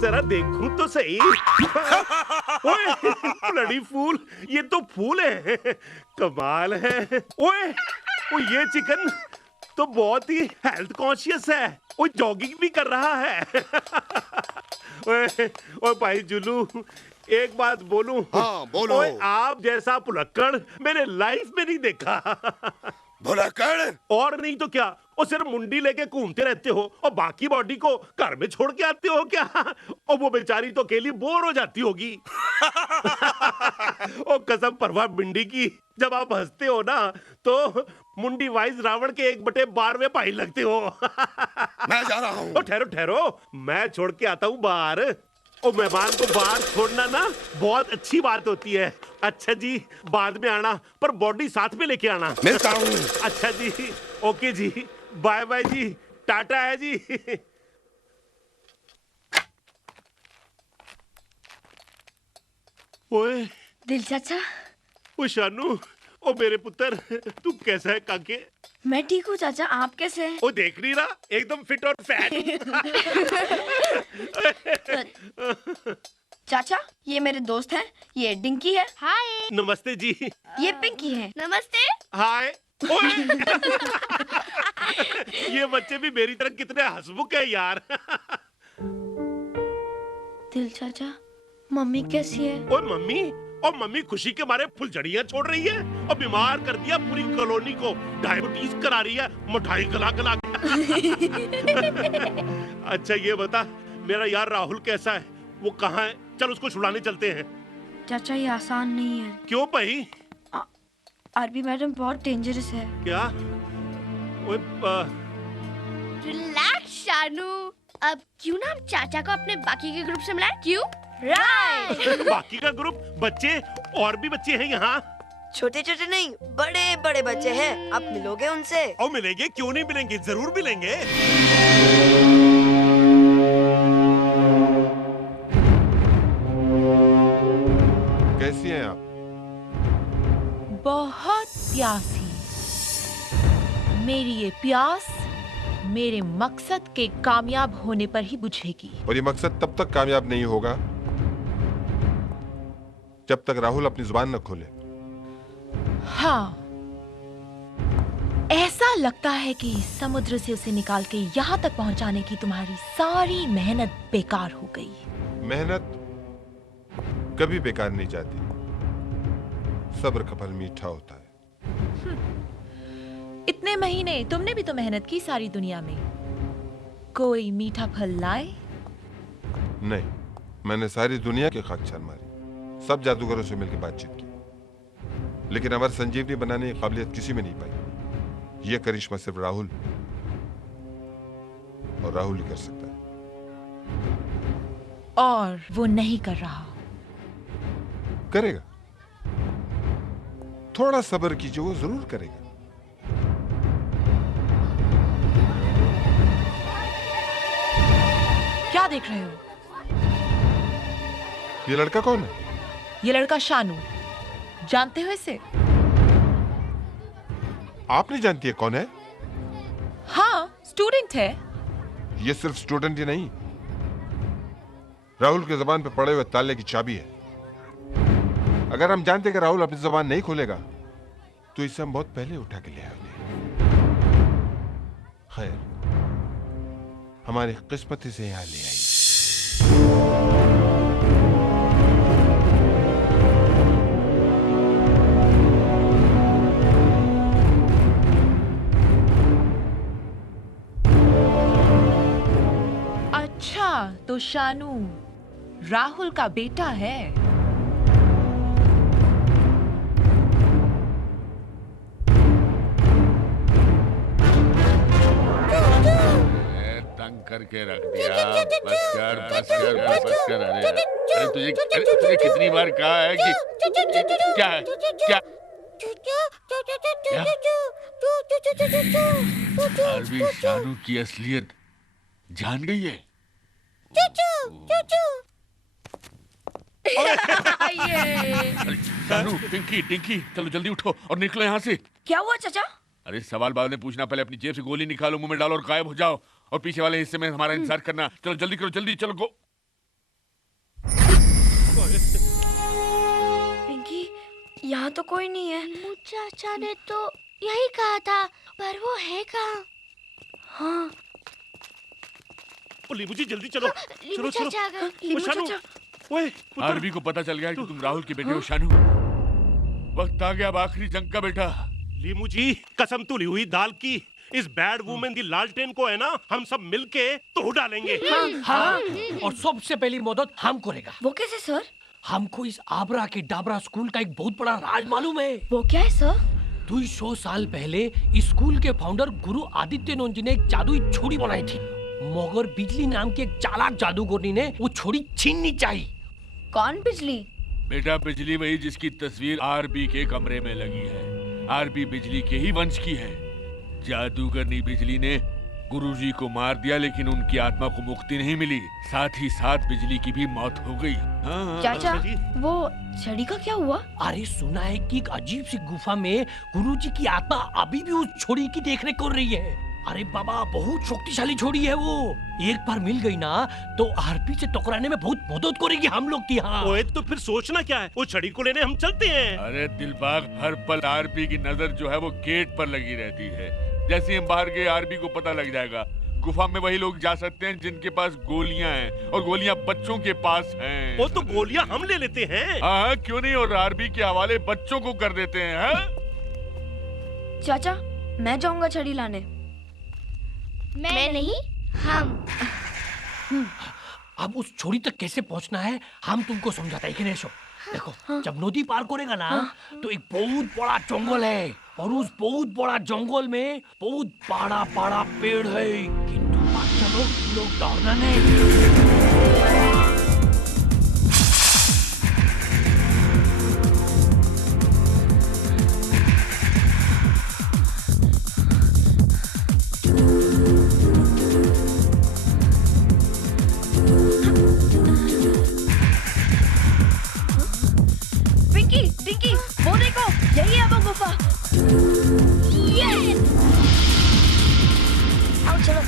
जरा देखूं तो सही। ओए, ब्लडी फूल, ये तो फूल है। कमाल है। ओए, ये चिकन तो बहुत ही हेल्थ कॉन्शियस है। वो जॉगिंग भी कर रहा है। ओए भाई जुलू, एक बात बोलूं? हाँ, बोलो। ओए, आप जैसा पुलक्कड़ मैंने लाइफ में नहीं देखा। भुलक्कड़? और नहीं तो क्या, और सिर्फ मुंडी लेके घूमते रहते हो और बाकी बॉडी को घर में छोड़ के आते हो क्या? और वो बेचारी तो अकेली बोर हो जाती होगी। ओ कसम परवा बिंडी की, जब आप हंसते हो ना तो मुंडी वाइज रावण के 1/12 भाई लगते हो। मैं जा रहा हूँ। ओ ठहरो ठहरो, मैं छोड़ के आता हूँ बाहर। ओ मेहमान को बाहर छोड़ना ना बहुत अच्छी बात होती है। अच्छा जी, बाद में आना, पर बॉडी साथ में लेके आना। मिलता हूँ। अच्छा जी, ओके जी, बाय बाय जी, टाटा है जी। ओए दिल चाचा, ओ शानू, ओ मेरे पुत्र, तू कैसा है काके? मैं ठीक हूँ चाचा, आप कैसे हैं? ओ देख नहीं रहा, एकदम फिट और फैट। चाचा, ये मेरे दोस्त हैं, ये डिंकी है। हाय। नमस्ते जी। ये पिंकी है। नमस्ते। हाय। ओए। ये बच्चे भी मेरी तरह कितने हंसमुख है यार। दिल चाचा, मम्मी कैसी है? ओए मम्मी, और मम्मी खुशी के मारे फुलझड़ियां छोड़ रही है और बीमार कर दिया पूरी कॉलोनी को। डायबिटीज करा रही है मिठाई गला गला के। अच्छा ये बता, मेरा यार राहुल कैसा है? वो कहाँ है? चल उसको छुड़ाने चलते हैं। चाचा ये आसान नहीं है। क्यों भाई? आरबी मैडम बहुत डेंजरस है। क्या? ओए रिलैक्स शानू। अब क्यों ना हम चाचा को अपने बाकी के ग्रुप से मिलाएं? क्यों? राइट। बाकी का ग्रुप बच्चे, और भी बच्चे हैं यहाँ। छोटे छोटे नहीं, बड़े बड़े बच्चे हैं। आप मिलोगे उनसे? और मिलेंगे, क्यों नहीं मिलेंगे, जरूर मिलेंगे। कैसी हैं आप? बहुत प्यासी। मेरी ये प्यास मेरे मकसद के कामयाब होने पर ही बुझेगी। और ये मकसद तब तक कामयाब नहीं होगा जब तक राहुल अपनी जुबान न खोले। हाँ, ऐसा लगता है कि समुद्र से उसे निकाल के यहाँ तक पहुँचाने की तुम्हारी सारी मेहनत बेकार हो गई। मेहनत कभी बेकार नहीं जाती। सब्र का फल मीठा होता है। इतने महीने तुमने भी तो मेहनत की सारी दुनिया में, कोई मीठा फल लाए? नहीं, मैंने सारी दुनिया के खाक छान मारी, सब जादूगरों से मिलकर बातचीत की, लेकिन अमर संजीवनी बनाने की काबिलियत किसी में नहीं पाई। यह करिश्मा सिर्फ राहुल और राहुल ही कर सकता है। और वो नहीं कर रहा। करेगा। थोड़ा सब्र कीजिए, वो जरूर करेगा। क्या देख रहे हो? ये लड़का कौन है? ये लड़का शानू, जानते हो इसे? आप नहीं जानती है कौन है? हाँ, स्टूडेंट है। ये सिर्फ स्टूडेंट ही नहीं, राहुल के जबान पे पड़े हुए ताले की चाबी है। अगर हम जानते कि राहुल अपनी जबान नहीं खोलेगा तो इसे हम बहुत पहले उठा के ले आएंगे। खैर, हमारी किस्मत से यहां ले आई। अच्छा, तो शानू राहुल का बेटा है। तंग करके रख दिया। बस कर, बस कर, बस कर। अरे तुझे कितनी बार कहा है कि क्या है? क्या? आरबी शानू की असलियत जान गई है। शानू, टिंकी, टिंकी, चलो जल्दी उठो और निकलो यहाँ से। क्या हुआ चाचा? अरे सवाल बाद में पूछना, पहले अपनी जेब से गोली निकालो, मुंह में डालो और गायब हो जाओ। और पीछे वाले हिस्से में हमारा इंतजार करना। चलो जल्दी करो, जल्दी चलो गो। पिंकी, यहाँ तो कोई नहीं है। चाचा ने तो यही कहा था, पर वो है कहाँ? हाँ, ओ लीबू जी जल्दी चलो। लीबू चलो चाचा आ गए। ओ शानू, ओए पुत्र, आरबी को पता चल गया कि तुम राहुल के बेटे हो शानू। वक्त आ गया अब आखिरी जंग का बेटा। लीमू जी कसम तुली हुई दाल की, इस बैड वुमेन दी लालटेन को है ना हम सब मिलके तोड़ डालेंगे। हाँ, और सबसे पहली मदद हम करेगा। वो कैसे सर? हमको इस आबरा के डाबरा स्कूल का एक बहुत बड़ा राज मालूम है। वो क्या है सर? 200 साल पहले इस स्कूल के फाउंडर गुरु आदित्य नंद जी ने एक जादुई छुरी बनाई थी, मगर बिजली नाम के एक चालाक जादूगरनी ने वो छुरी छीननी चाहिए। कौन बिजली? बेटा बिजली वही जिसकी तस्वीर आरबी के कमरे में लगी है। आरबी बिजली के ही वंश की है। जादूगरनी बिजली ने गुरुजी को मार दिया, लेकिन उनकी आत्मा को मुक्ति नहीं मिली, साथ ही साथ बिजली की भी मौत हो गई। हाँ, चाचा, अच्छा जी। वो छड़ी का क्या हुआ? अरे सुना है कि एक अजीब सी गुफा में गुरुजी की आत्मा अभी भी उस छुरी की देखरेख कर रही है। अरे बाबा, बहुत शक्तिशाली छुरी है वो। एक बार मिल गई ना तो आरपी से टकराने में बहुत मदद करेगी हम लोग की। हाँ, ओए तो फिर सोचना क्या है, वो छड़ी को लेने हम चलते हैं। अरे दिलबाग, हर पल आरबी की नजर जो है वो गेट पर लगी रहती है। जैसे हम बाहर गए आरबी को पता लग जाएगा। गुफा में वही लोग जा सकते हैं जिनके पास गोलियां हैं, और गोलियां बच्चों के पास हैं। वो तो गोलियां हम ले लेते हैं। हाँ, क्यों नहीं, और आरबी के हवाले बच्चों को कर देते हैं। हाँ? चाचा, मैं जाऊंगा छड़ी लाने। मैं नहीं, हम। अब उस छोरी तक कैसे पहुंचना है हम तुमको समझाते हैं। रेशो देखो, जब नदी पार करेगा ना तो एक बहुत बड़ा जंगल है, और उस बहुत बड़ा जंगल में बहुत बड़ा बड़ा पेड़ है। किंतु बात चलो, लोग डरना नहीं। पिंकी, पिंकी, वो देखो, यही है वो गुफा। आओ चलो।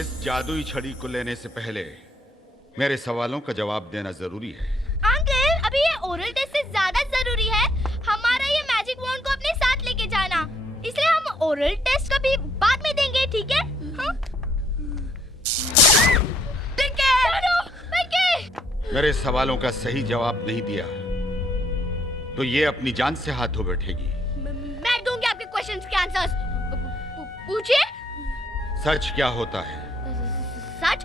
इस जादुई छड़ी को लेने से पहले मेरे सवालों का जवाब देना जरूरी है। अंकल, अभी ये ओरल टेस्ट से ज्यादा जरूरी है हमारा ये मैजिक वॉन्ड को अपने साथ लेके जाना, इसलिए हम ओरल टेस्ट कभी बाद में देंगे, ठीक है? हाँ? मेरे सवालों का सही जवाब नहीं दिया तो ये अपनी जान से हाथ धो बैठेगी। मैं दूंगी आपके क्वेश्चंस के आंसर्स। पूछिए। सच क्या होता है? सच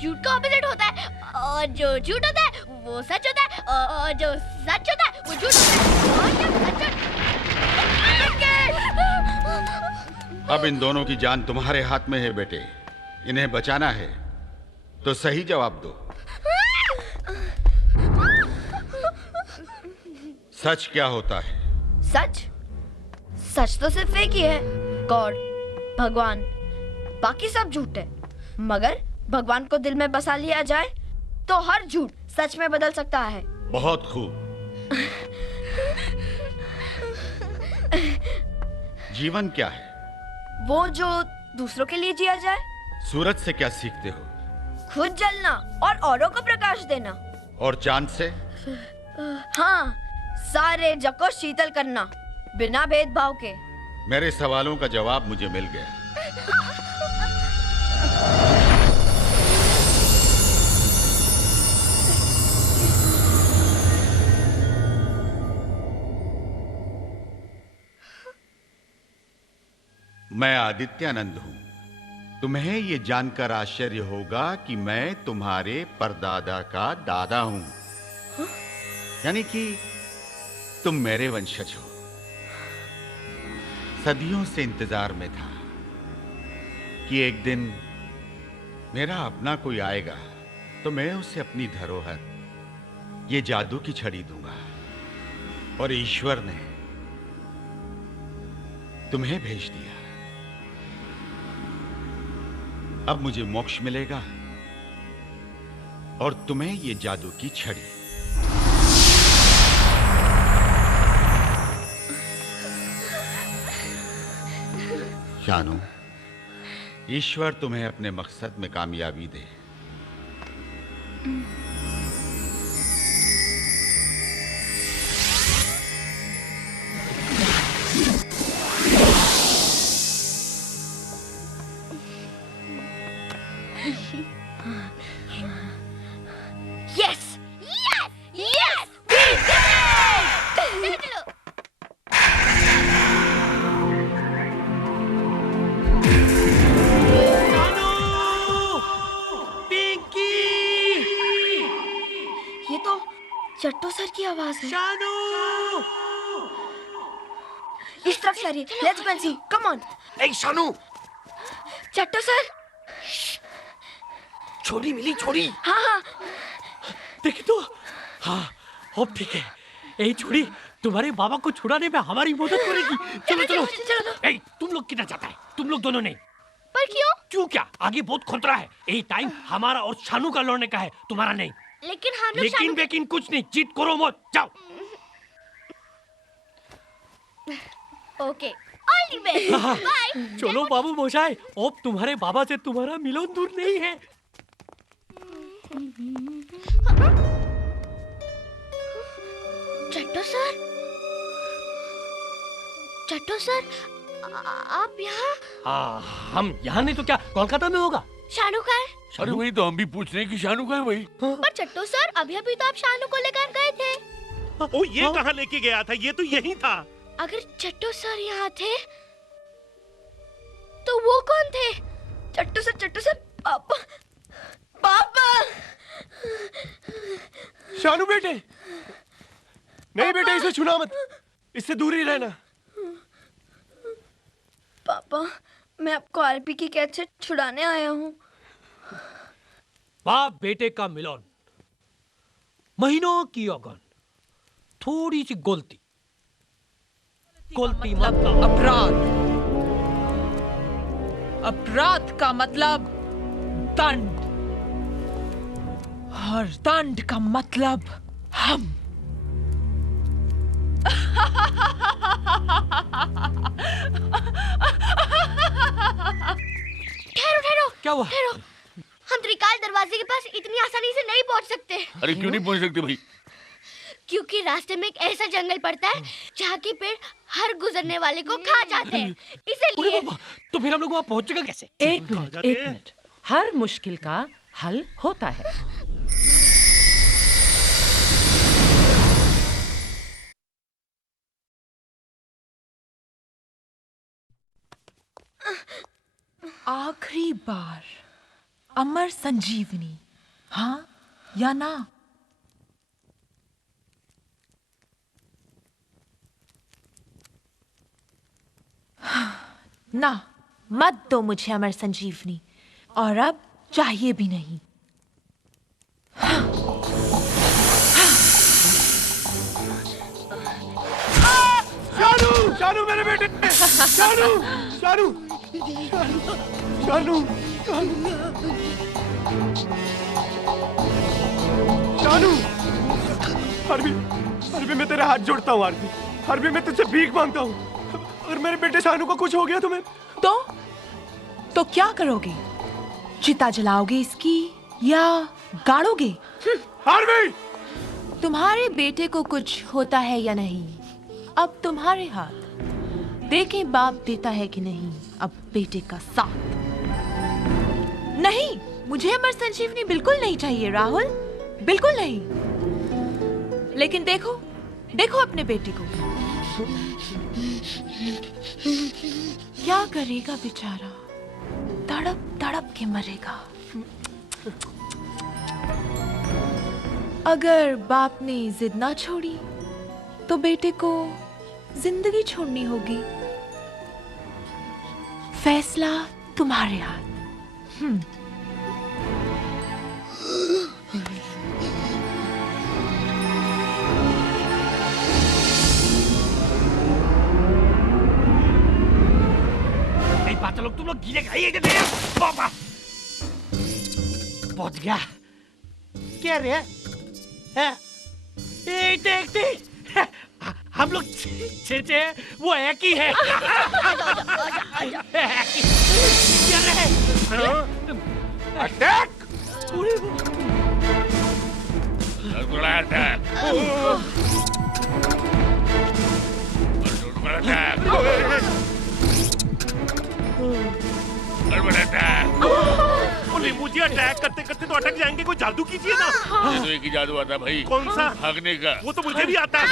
झूठ का ऑपोजिट होता है, और जो झूठ होता है वो सच होता है, और जो सच होता है वो झूठ होता है। अब इन दोनों की जान तुम्हारे हाथ में है बेटे, इन्हें बचाना है तो सही जवाब दो। सच क्या होता है? सच? सच तो सिर्फ एक ही है, गॉड, भगवान। बाकी सब झूठ है, मगर भगवान को दिल में बसा लिया जाए तो हर झूठ सच में बदल सकता है। बहुत खूब। जीवन क्या है? वो जो दूसरों के लिए जिया जाए। सूरज से क्या सीखते हो? खुद जलना और औरों को प्रकाश देना। और चांद से? हाँ, सारे जग को शीतल करना बिना भेदभाव के। मेरे सवालों का जवाब मुझे मिल गया। मैं आदित्यानंद हूं। तुम्हें ये जानकर आश्चर्य होगा कि मैं तुम्हारे परदादा का दादा हूं। यानी कि तुम मेरे वंशज हो। सदियों से इंतजार में था कि एक दिन मेरा अपना कोई आएगा तो मैं उसे अपनी धरोहर, ये जादू की छड़ी दूंगा। और ईश्वर ने तुम्हें भेज दिया। अब मुझे मोक्ष मिलेगा और तुम्हें ये जादू की छड़ी। शानू, ईश्वर तुम्हें अपने मकसद में कामयाबी दे। Yes, yes yes we did it. चलो ये तो चट्टू सर की आवाज है। इस तरफ से आ रही है। Let's go and see, come on. ए शानू, चट्टू सर। छोड़ी मिली, छोड़ी। हाँ हाँ, देखी तो। हाँ, अब ठीक है। ए छोड़ी, तुम्हारे बाबा को छुड़ाने में हमारी मदद करेगी। चलो चलो चलो। ए, तुम लोग किधर जाता है? तुम लोग दोनों नहीं। पर क्यों? क्यों क्या? आगे बहुत खतरा है। ए टाइम हमारा और शानू का लड़ने का है, तुम्हारा नहीं। लेकिन हम लोग लेकिन बेकिन कुछ नहीं, जीत करो मत, जाओ। Okay, all the best, bye. चलो बाबू मोशाय, अब तुम्हारे बाबा से तुम्हारा मिलन दूर नहीं है। चट्टू सर, चट्टू सर, आप यहाँ? हाँ, हम यहाँ नहीं तो क्या कोलकाता में होगा? शानू का है? अरे वही तो हम भी पूछ रहे हैं कि शानू का है वही। पर चट्टू सर, अभी अभी तो आप शानू को लेकर गए थे। ओ, ये कहाँ लेके गया था? ये तो यही था। अगर चट्टू सर यहाँ थे तो वो कौन थे? चट्टू सर, पापा, पापा। शानू बेटे, नहीं बेटे, इसे छूना मत, इससे दूर ही रहना। पापा, मैं आपको आरपी की कैद से छुड़ाने आया हूँ। बाप बेटे का मिलन, महीनों की अगन, थोड़ी सी गलती मतलब अपराध। अपराध का मतलब दंड, और दंड का मतलब हम। ठहरो, क्या हुआ? ठहरो। हम त्रिकाल दरवाजे के पास इतनी आसानी से नहीं पहुंच सकते। अरे क्यों नहीं पहुंच सकते भाई? क्योंकि रास्ते में एक ऐसा जंगल पड़ता है जहाँ के पेड़ हर गुजरने वाले को खा जाते हैं, इसलिए। तो फिर हम लोग वहाँ पहुंचेगा कैसे? एक मिनट, हर मुश्किल का हल होता है। आखिरी बार अमर संजीवनी, हाँ या ना? ना, मत दो मुझे अमर संजीवनी, और अब चाहिए भी नहीं। शानू, शानू मेरे बेटे, शानू, शानू, शानू, शानू, हरबी मैं तेरे हाथ जोड़ता हूँ। हरबी मैं तुझसे भीख मांगता हूँ। अगर मेरे बेटे शानू को कुछ हो गया तो क्या करोगे? चिता जलाओगे इसकी या गाड़ोगे? हरबी, तुम्हारे बेटे को कुछ होता है या नहीं, अब तुम्हारे हाथ। देखें बाप देता है कि नहीं अब बेटे का साथ। नहीं, मुझे अमर संजीवनी बिल्कुल नहीं चाहिए राहुल, बिल्कुल नहीं। लेकिन देखो, देखो अपने बेटे को, क्या करेगा बेचारा, तड़प तड़प के मरेगा। अगर बाप ने जिद ना छोड़ी तो बेटे को जिंदगी छोड़नी होगी। फैसला तुम्हारे हाथ। नहीं पाता लोग, तुम लोग गीले खाइए कि नहीं? बाबा पहुंच गया। क्या रे है? देखते हम लोग छे वो एक ही है। क्या रे? अटैक! मुझे अटैक करते करते तो अटक जाएंगे, कोई जादू कीजिए ना। तो एक ही जादू आता भाई। कौन सा? भागने का। वो तो मुझे भी आता है।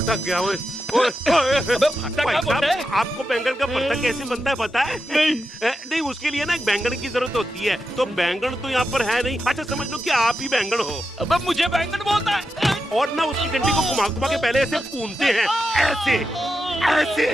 थक गया ओए। भाई साहब, आपको बैंगन का भरता कैसे बनता है पता है? नहीं, उसके लिए ना एक बैंगन की जरूरत होती है। तो बैंगन तो यहाँ पर है नहीं। अच्छा समझ लो कि आप ही बैंगन हो। अब मुझे बैंगन बोलता है। और ना उसकी डंडी को घुमा घुमा के पहले ऐसे भूनते हैं, ऐसे ऐसे।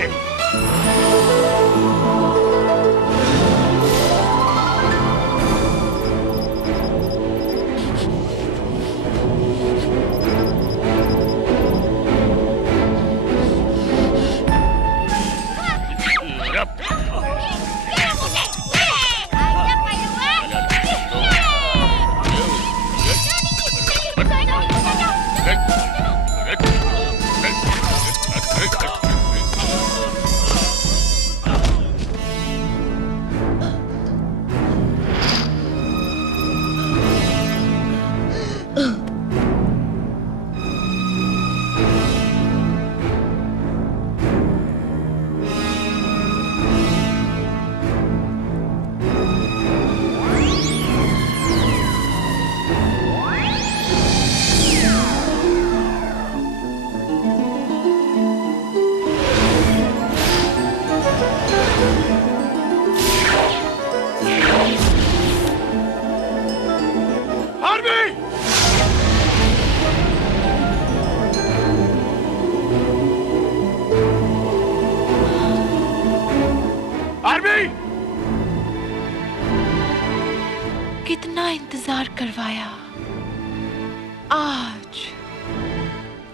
कितना इंतजार करवाया।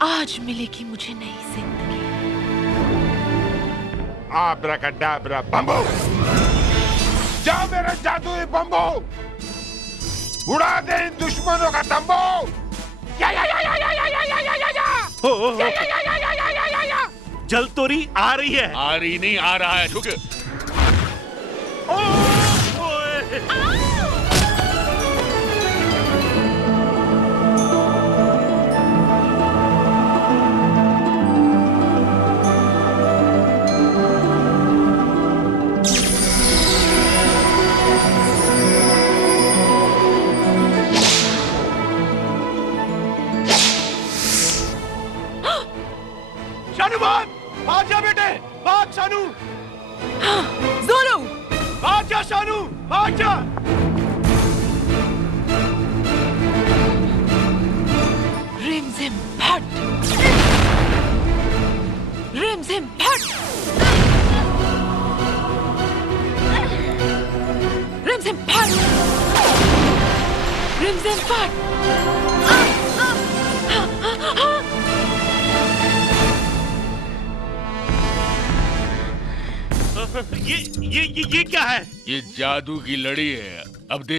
आज मिलेगी मुझे नई जिंदगी। आब्राकडाब्रा बम्बो! जा मेरा जादुई बम्बो! उड़ा दे इन दुश्मनों का तंबू! या या या या या या या या या या या! या या या या या या या या! जल तोरी आ रही है। आ रही नहीं, आ रहा है। रुक। शानू भाग जा बेटे, भाग शानू। जोरो, भाग जा शानू, भाग जा। रिमझिम फट, रिमझिम फट, रिमझिम फट, रिमझिम फट। ये क्या है? ये जादू की लड़ी है। अब देख